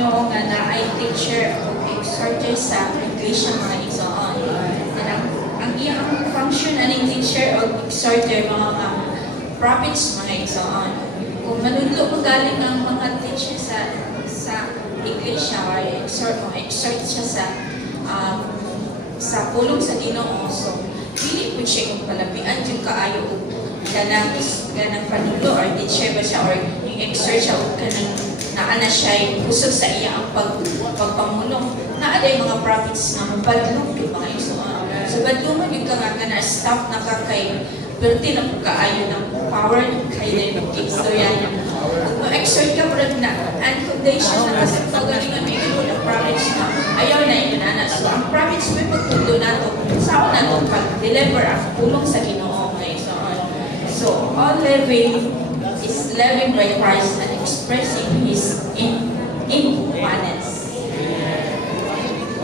Ginoo nga na ay teacher o exhorter sa iglesia mga igsoon. Ang iyang function aning teacher o exhorter mga prophets mga igsoon. Kung manudlo mo galing ang mga teacher sa iglesia or exhort siya sa pulong sa Ginoo, so dili po siya kung palapian yung kaayo ganang panudlo or teacher ba siya or yung exhort siya o ganang naana siya kusog sa iya ang pagpamulong. Naaday mga prophets na mabadlong yung mga igsoon. So badlungan yung na staff na kakay perti na pagkaayo ng power kay na yung istorya niya. Kung exhort ka parang na and foundation na kasi pagalingan may ito ng prophets na ayaw na yun na. So ang prophets may pagtundo na ito saan na ito pag-deliver ang pulong sa Ginoo mga igsoon. So all living is living by Christ and expressing